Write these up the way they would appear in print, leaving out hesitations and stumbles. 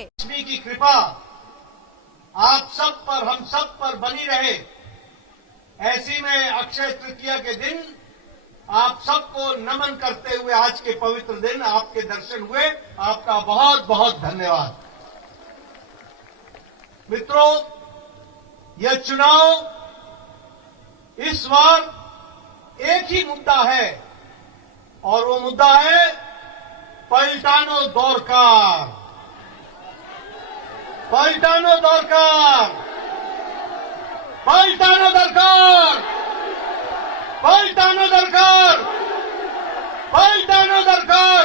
लक्ष्मी की कृपा आप सब पर, हम सब पर बनी रहे। ऐसी में अक्षय तृतीया के दिन आप सबको नमन करते हुए आज के पवित्र दिन आपके दर्शन हुए, आपका बहुत बहुत धन्यवाद। मित्रों, यह चुनाव इस बार एक ही मुद्दा है और वो मुद्दा है पलटानो दरकार, पलटानो दरकार, पलटानो दरकार, पलटानो दरकार, पलटानो दरकार।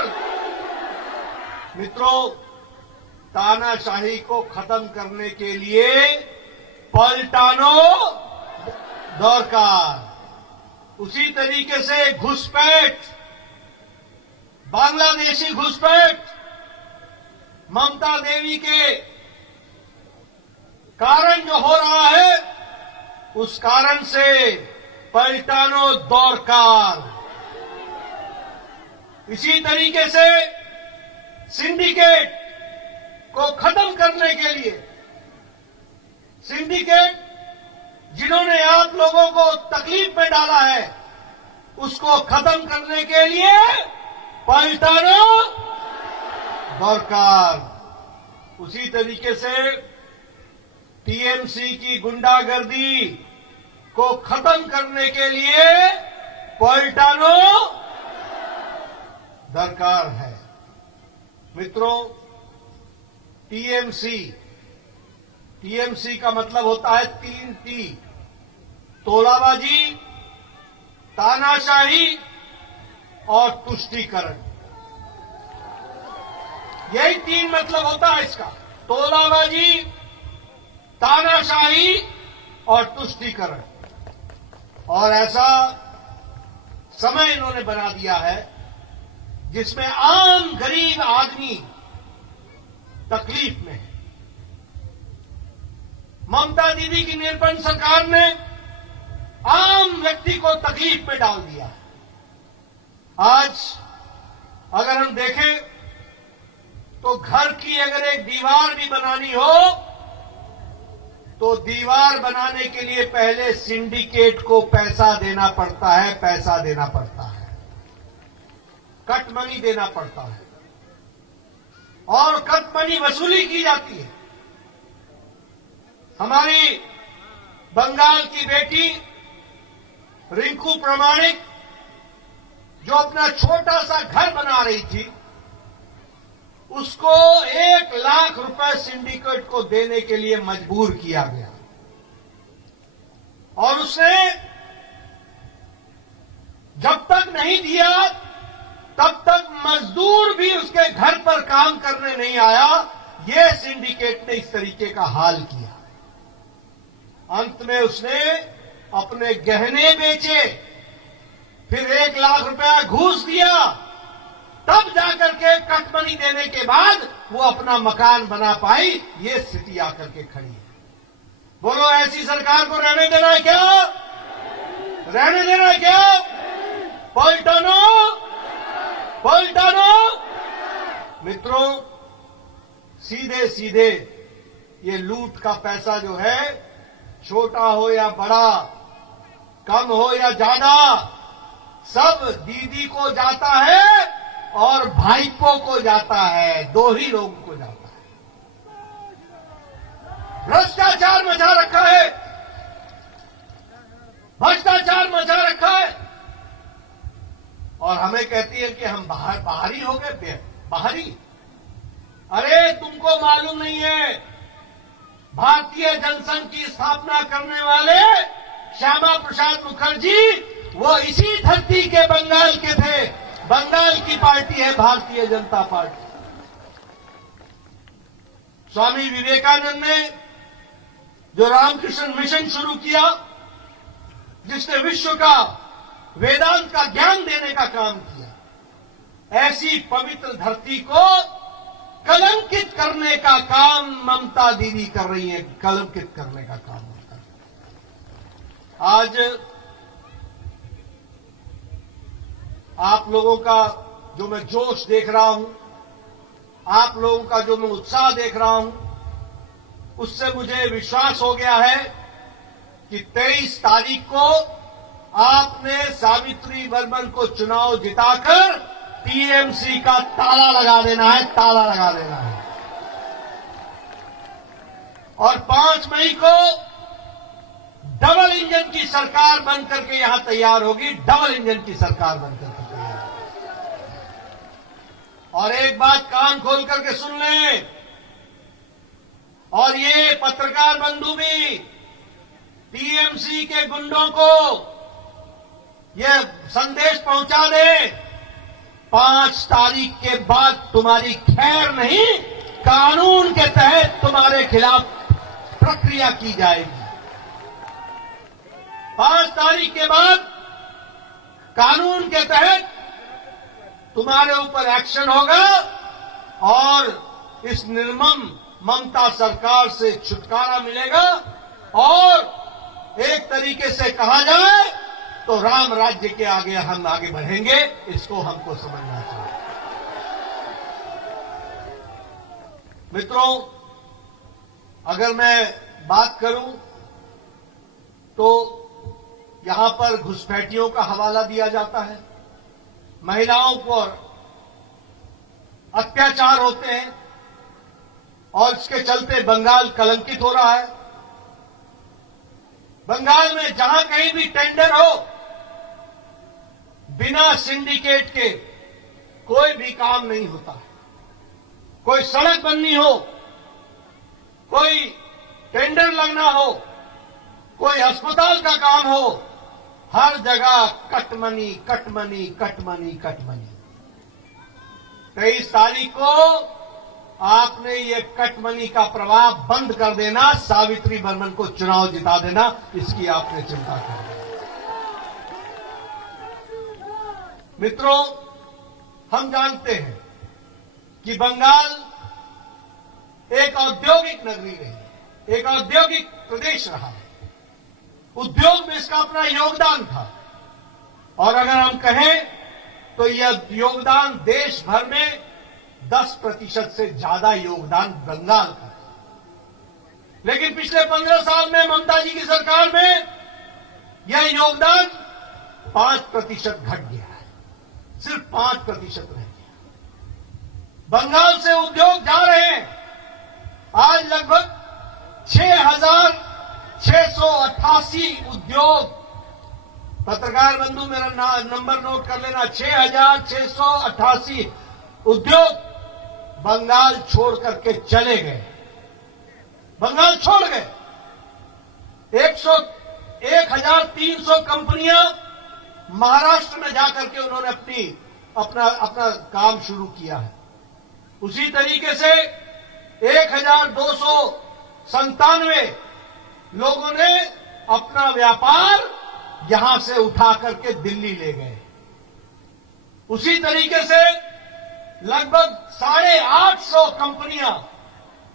मित्रों, तानाशाही को खत्म करने के लिए पलटानो दरकार। उसी तरीके से घुसपैठ, बांग्लादेशी घुसपैठ, ममता देवी के कारण जो हो रहा है, उस कारण से पलटानो दरकार। इसी तरीके से सिंडिकेट को खत्म करने के लिए, सिंडिकेट जिन्होंने आप लोगों को तकलीफ में डाला है, उसको खत्म करने के लिए पलटानो दरकार। उसी तरीके से टीएमसी की गुंडागर्दी को खत्म करने के लिए पलटानो दरकार है। मित्रों, टीएमसी का मतलब होता है 3 टी: तोलाबाजी, तानाशाही और तुष्टीकरण। यही 3 मतलब होता है इसका: तोलाबाजी, तानाशाही और तुष्टीकरण। और ऐसा समय इन्होंने बना दिया है जिसमें आम गरीब आदमी तकलीफ में है। ममता दीदी की निर्बंध सरकार ने आम व्यक्ति को तकलीफ में डाल दिया। आज अगर हम देखें तो घर की अगर एक दीवार भी बनानी हो तो दीवार बनाने के लिए पहले सिंडिकेट को पैसा देना पड़ता है, पैसा देना पड़ता है, कट मनी देना पड़ता है और कट मनी वसूली की जाती है। हमारी बंगाल की बेटी रिंकू प्रामाणिक जो अपना छोटा सा घर बना रही थी, उसको 1 लाख रुपए सिंडिकेट को देने के लिए मजबूर किया गया और उसने जब तक नहीं दिया तब तक मजदूर भी उसके घर पर काम करने नहीं आया। ये सिंडिकेट ने इस तरीके का हाल किया। अंत में उसने अपने गहने बेचे, फिर 1 लाख रुपया घूस दिया, तब जाकर के कट मनी देने के बाद वो अपना मकान बना पाई। ये स्थिति आकर के खड़ी है। बोलो, ऐसी सरकार को रहने देना है क्या? रहने देना है क्या? पलटानो, पलटानो। मित्रों, सीधे सीधे ये लूट का पैसा जो है, छोटा हो या बड़ा, कम हो या ज्यादा, सब दीदी को जाता है और भाईपों को जाता है। 2 ही लोगों को जाता है। भ्रष्टाचार मचा रखा है, भ्रष्टाचार मचा रखा है। और हमें कहती है कि हम बाहरी हो गए। बाहरी? अरे तुमको मालूम नहीं है, भारतीय जनसंघ की स्थापना करने वाले श्यामा प्रसाद मुखर्जी वो इसी धरती के बंगाल के थे। बंगाल की पार्टी है भारतीय जनता पार्टी। स्वामी विवेकानंद ने जो रामकृष्ण मिशन शुरू किया, जिसने विश्व का वेदांत का ज्ञान देने का काम किया, ऐसी पवित्र धरती को कलंकित करने का काम ममता दीदी कर रही है। कलंकित करने का काम ममता दीदी। आज आप लोगों का जो मैं जोश देख रहा हूं, आप लोगों का जो मैं उत्साह देख रहा हूं, उससे मुझे विश्वास हो गया है कि 23 तारीख को आपने सावित्री बर्मन को चुनाव जिताकर टीएमसी का ताला लगा देना है, ताला लगा देना है। और 5 मई को डबल इंजन की सरकार बनकर के यहां तैयार होगी, डबल इंजन की सरकार बनकर के तैयार होगी। और एक बात कान खोल करके सुन लें, और ये पत्रकार बंधु भी टीएमसी के गुंडों को यह संदेश पहुंचा दे, 5 तारीख के बाद तुम्हारी खैर नहीं, कानून के तहत तुम्हारे खिलाफ प्रक्रिया की जाएगी। 5 तारीख के बाद कानून के तहत तुम्हारे ऊपर एक्शन होगा और इस निर्मम ममता सरकार से छुटकारा मिलेगा। और एक तरीके से कहा जाए तो राम राज्य के आगे हम आगे बढ़ेंगे, इसको हमको समझना चाहिए। मित्रों, अगर मैं बात करूं तो यहां पर घुसपैठियों का हवाला दिया जाता है, महिलाओं पर अत्याचार होते हैं और इसके चलते बंगाल कलंकित हो रहा है। बंगाल में जहां कहीं भी टेंडर हो, बिना सिंडिकेट के कोई भी काम नहीं होता। कोई सड़क बननी हो, कोई टेंडर लगना हो, कोई अस्पताल का काम हो, हर जगह कटमनी कटमनी कटमनी कटमनी। 23 तारीख को आपने ये कटमनी का प्रवाह बंद कर देना, सावित्री बर्मन को चुनाव जिता देना, इसकी आपने चिंता करनी। मित्रों, हम जानते हैं कि बंगाल एक औद्योगिक नगरी रही है, एक औद्योगिक प्रदेश रहा है। उद्योग में इसका अपना योगदान था, और अगर हम कहें तो यह योगदान देश भर में 10% से ज्यादा योगदान बंगाल का था। लेकिन पिछले 15 साल में ममता जी की सरकार में यह योगदान 5% घट गया है, सिर्फ 5% रह गया। बंगाल से उद्योग जा रहे हैं। आज लगभग 6,688 उद्योग, पत्रकार बंधु मेरा नंबर नोट कर लेना, 6,688 उद्योग बंगाल छोड़ करके चले गए, बंगाल छोड़ गए। 1,300 कंपनियां महाराष्ट्र में जाकर के उन्होंने अपना काम शुरू किया है। उसी तरीके से 1,297 लोगों ने अपना व्यापार यहां से उठा करके दिल्ली ले गए। उसी तरीके से लगभग 850 कंपनियां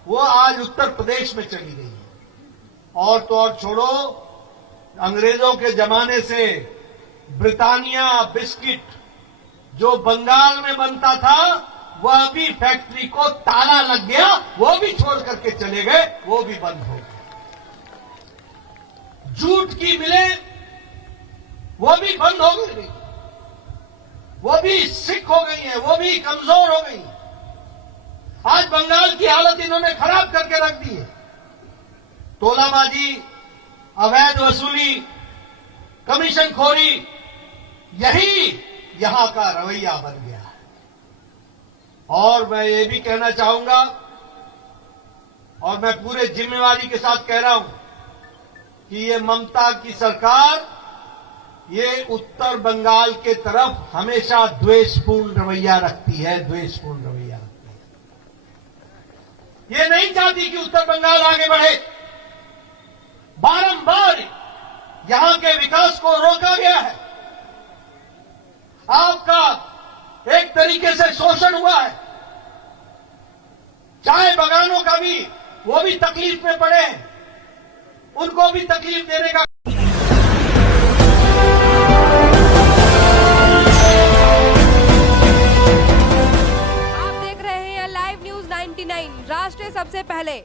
वो आज उत्तर प्रदेश में चली गई हैं। और तो और छोड़ो, अंग्रेजों के जमाने से ब्रिटानिया बिस्किट जो बंगाल में बनता था, वह भी फैक्ट्री को ताला लग गया, वो भी छोड़ करके चले गए, वो भी बंद हो गए। जूट की मिलें वो भी बंद हो गई, वो भी सिक हो गई हैं, वो भी कमजोर हो गई। आज बंगाल की हालत इन्होंने खराब करके रख दी है। तोलाबाजी, अवैध वसूली, कमीशन खोरी, यही यहां का रवैया बन गया है। और मैं ये भी कहना चाहूंगा, और मैं पूरे जिम्मेवारी के साथ कह रहा हूं कि ये ममता की सरकार ये उत्तर बंगाल के तरफ हमेशा द्वेषपूर्ण रवैया रखती है, द्वेषपूर्ण रवैया रखती है। ये नहीं चाहती कि उत्तर बंगाल आगे बढ़े। बारंबार यहां के विकास को रोका गया है। आपका एक तरीके से शोषण हुआ है। चाय बागानों का भी, वो भी तकलीफ में पड़े हैं, उनको भी तकलीफ देने का आप देख रहे हैं लाइव न्यूज। 99 राष्ट्र सबसे पहले।